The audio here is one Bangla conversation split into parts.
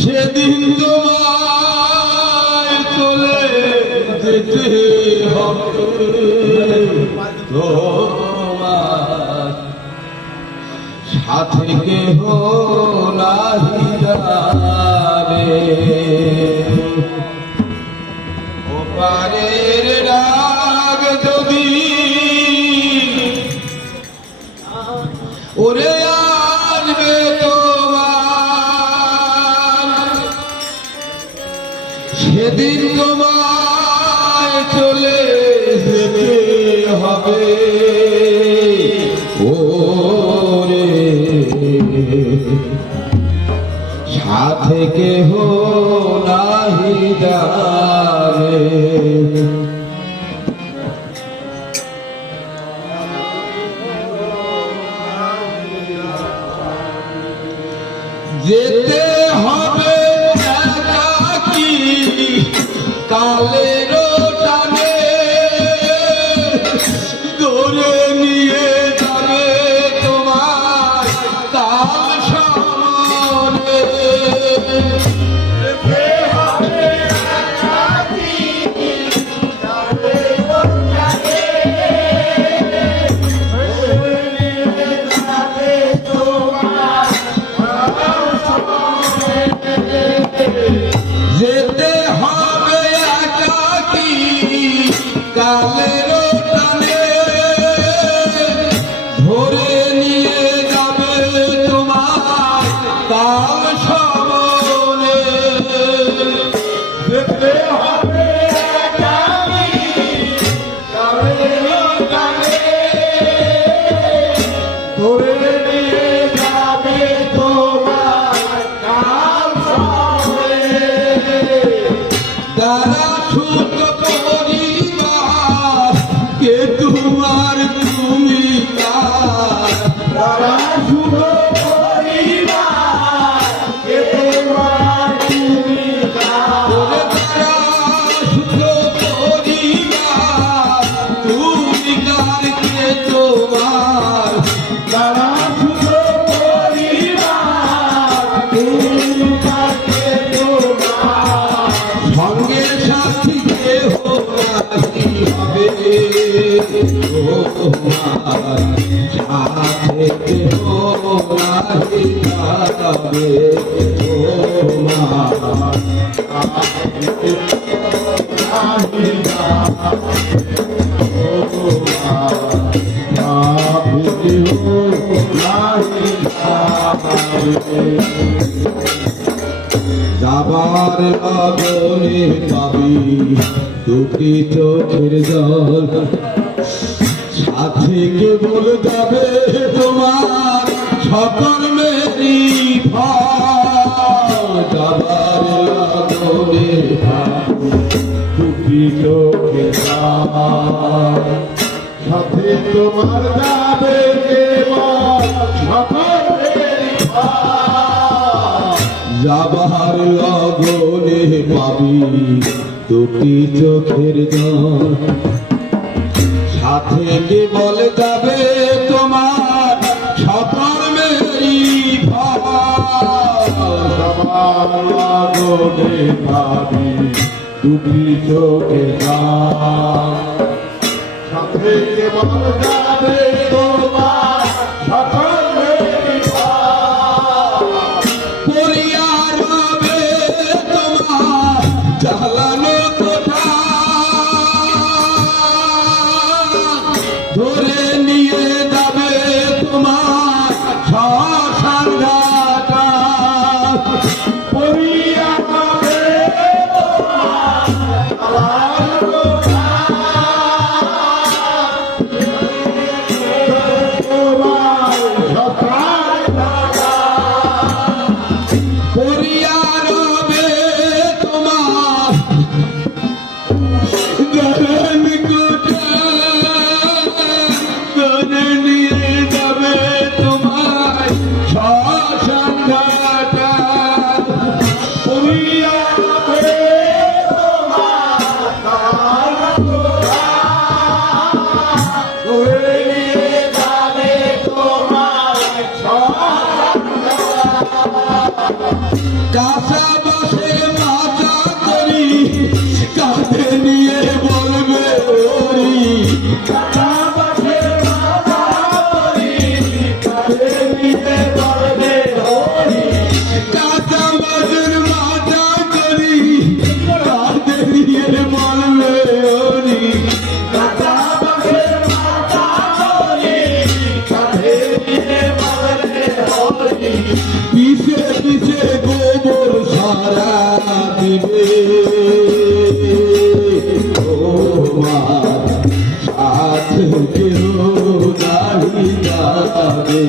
সেদিন তোমায় চলে যেতে হবে, তোমার সাথে কেহ নাহি যাবে। ওপারের ডাক যদি ওরে আসবে তোমার, সেদিন তোমায় চলে যেতে হবে। ওরে সাথে কেহ নাহি যাবে। যেতে হবে একাকী কালের টানে, ধরে নিয়ে যাবে তোমার কাল সামনে। যেতে হবে একাকী কালের টানে, ধরে নিয়ে যাবে তোমার কাল সামনে। যেতে হবে একাকী কালের টানে, ধরে নিয়ে যাবে তোমার কাল সামনে। যেতে হবে একাকী কালের টানে, ধরে নিয়ে যাবে তোমার কাল সামনে। যারা সুখ পরিবার কে তোমার তুমি কার, যারা সুখ পরিবার কে তোমার তুমি কার, যারা সুখ পরিবার তুমি কার কে তোমার, যারা সুখ পরিবার তুমি কার কে তোমার। সঙ্গে সাথী কেহ নাহি হবে তোমার, সাথে কেহ নাহি যাবে তোমার, সাথে কেহ নাহি যাবে তোমার, সাথে কেহ নাহি যাবে। যাবার লগনে পাবি দুটি চোখের জল, সাথে কেবল যাবে তোমার সকল মেরি ফল। যাবার লগনে পাবি দুটি চোখের জল, সাথে তোমার যাবে কেবল সকল মেরি ফল। যাবার লগনে পাবি দুটি চোখের জল, সাথে কেবল যাবে তোমার সকল মেরি ফল। যাবার লগনে পাবি দুটি চোখের জল, সাথে কেবল যাবে তোমার সকল মেরি ফল। জ্বালানো কোঠা ধরে নিয়ে যাবে তোমার শ্মশান ঘাটা, পড়িয়া যাবে তোমার জ্বালানো কোঠা, তোমার শ্মশান ঘাটা, পড়িয়া রবে তোমার গরম কোঠা, ধরে নিয়ে যাবে তোমার শ্মশান ঘাটা, পড়িয়া রবে তোমার কোঠা, ধরে নিয়ে যাবে তোমার শ্মশান ঘাটা। কাঁচা বাসে মাচা করি কাঁধে নিয়ে বলবে ওরি কাঁচা বাসে মাচা করি কাঁধে নিয়ে বলবে ওরি কাঁচা বাসের মাচা করি কাঁধে নিয়ে বলবে ওরি কাঁচা বাসের মাচা করি কাঁধে নিয়ে বলবে ওরি পিছে পিছে গোবর সারা দিবে ও মা সাথে কেউ দাঁড়ি যাবে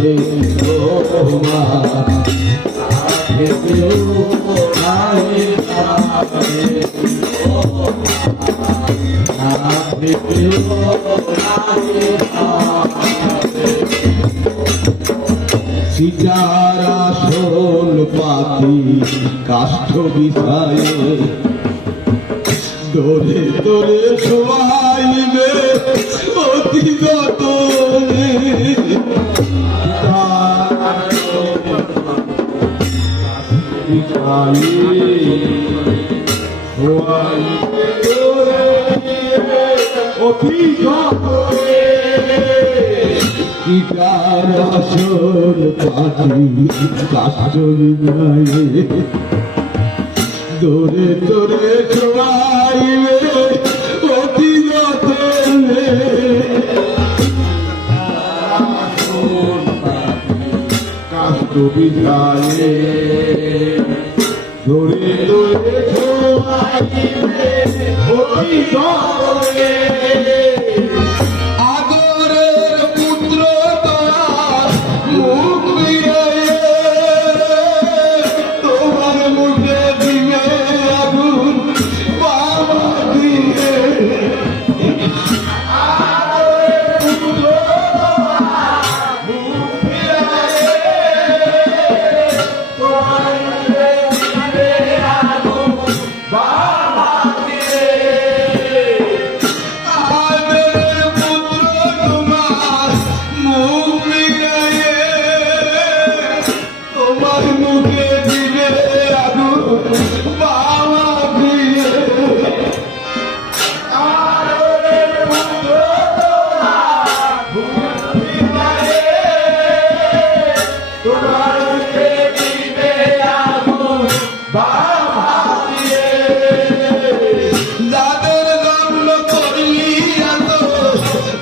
ও মা সাথে কেউ দাঁড়ি যাবে ও সাথে কেউ দাঁড়ি যাবে সিটার আসল পাতি কাষ্ঠ বিছায়ে দোরে দোরে শোয়াইবে অতি যতনে অতি যতনে ইটার আসল পাতি কাষ্ঠ বিছায়ে দোরে দোরে শোয়াইবে অতি যতনে কাষ্ঠ বিছায়ে দোরে দোরে শোয়াইবে অতি যতনে আদরের পুত্র তোমার মুখ ফিরাইয়ে তোমার মুখে দিবে আগুন বাবা দিয়ে আদরের পুত্র তোমার মুখ ফিরাইয়ে তোমার মুখে দিবে আগুন বাবা দিয়ে আদরের পুত্র তোমার মুখ ফিরাইয়ে তোমার মুখে দিবে আগুন বাবা দিয়ে আদরের পুত্র তোমার মুখ ফিরাইয়ে তোমার মুখে দিবে আগুন বাবা দিয়ে যাদের জন্ম করলি এত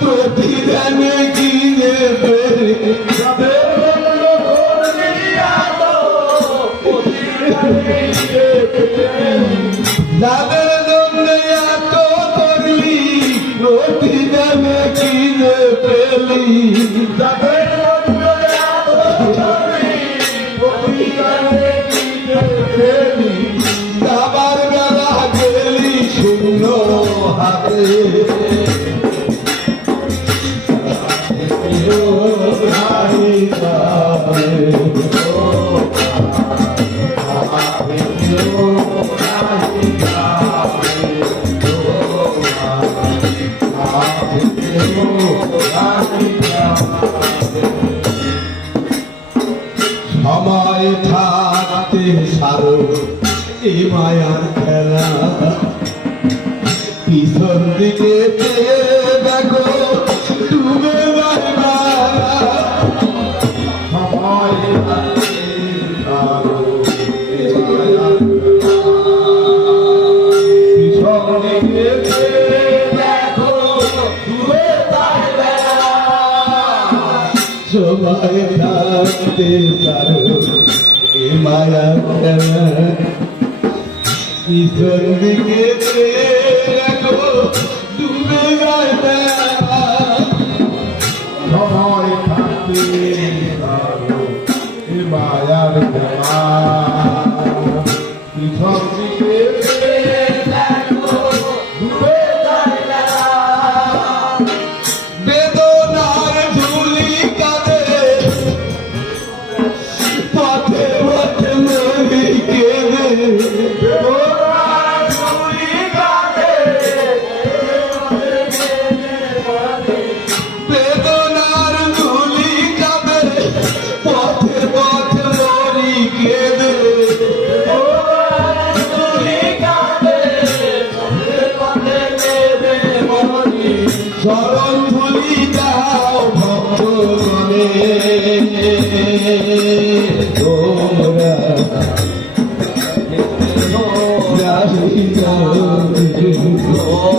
প্রতিদানে কিনে পেরে যাদের জন্ম করলি এত প্রতিদানে কিনে পেরে যাদের জন্য এত করলি প্রতিদানে কিনে পেলি যাদের জন্য এত করলি প্রতিদানে কিনে পেলি যাবার বেলা গেলি শূন্য হাতে সময় থাকতে সারো এ মায়ার খেলা পিছন দিকে চেয়ে দেখো ডুবে যাইবা সময় থাকতে সারো এ মায়ার খেলা পিছন দিকে চেয়ে দেখো ডুবে যাইবা সময় থাকতে সারো এ মায়ার খেলা পিছন দিকে দেখো ডুবে যাইবে সময় থাকতে এ মায়ার খেলা পিছন দিকে দেখো ডুবে যাইবে বেদনার ধুলি কাঁদে পথে পথে মরি কেঁদে বেদনার ধুলি কাঁদে পথে পথে মরি কেঁদে চরণ ধুলি দাও ভক্তগণে তোমরা যাই যাও